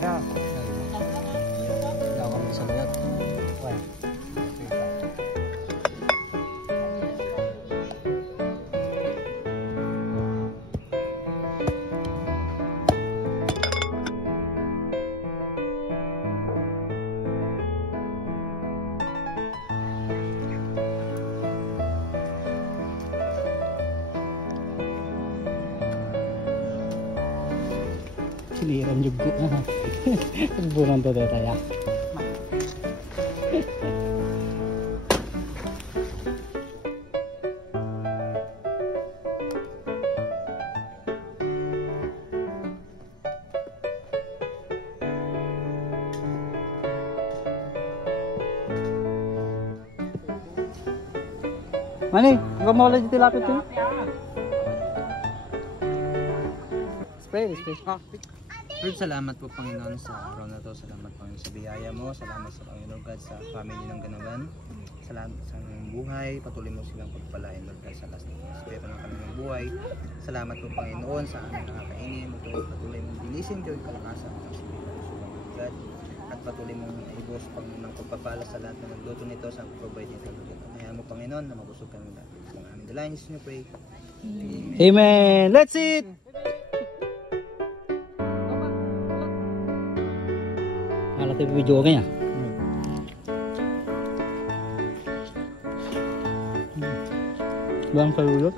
Ikaw. Ikaw kami sa luyot. Okay. Siliran juga. Bungan to tayo. Mani, ikaw mo ulit tilapit yun? Spray. Lord, salamat po Panginoon sa araw na to. Salamat Panginoon sa biyaya mo. Salamat sa Panginoon God sa family ng Ganawan. Salamat sa buhay. Patuloy mo silang pagpalain Lord God sa last spero ng kanilang buhay. Salamat po Panginoon sa aming nakakainin. Patuloy mong bilisin ko yung kalakasan ng Espiritu God. At patuloy mong ibos ng pagpapala sa lahat na nagluto nito sa provide nito. Kaya mo Panginoon na mabusog kami lahat. Ang aming dalangin sa inyo pray. Amen. Let's eat! Alat yung video kanya. Bang kalulot.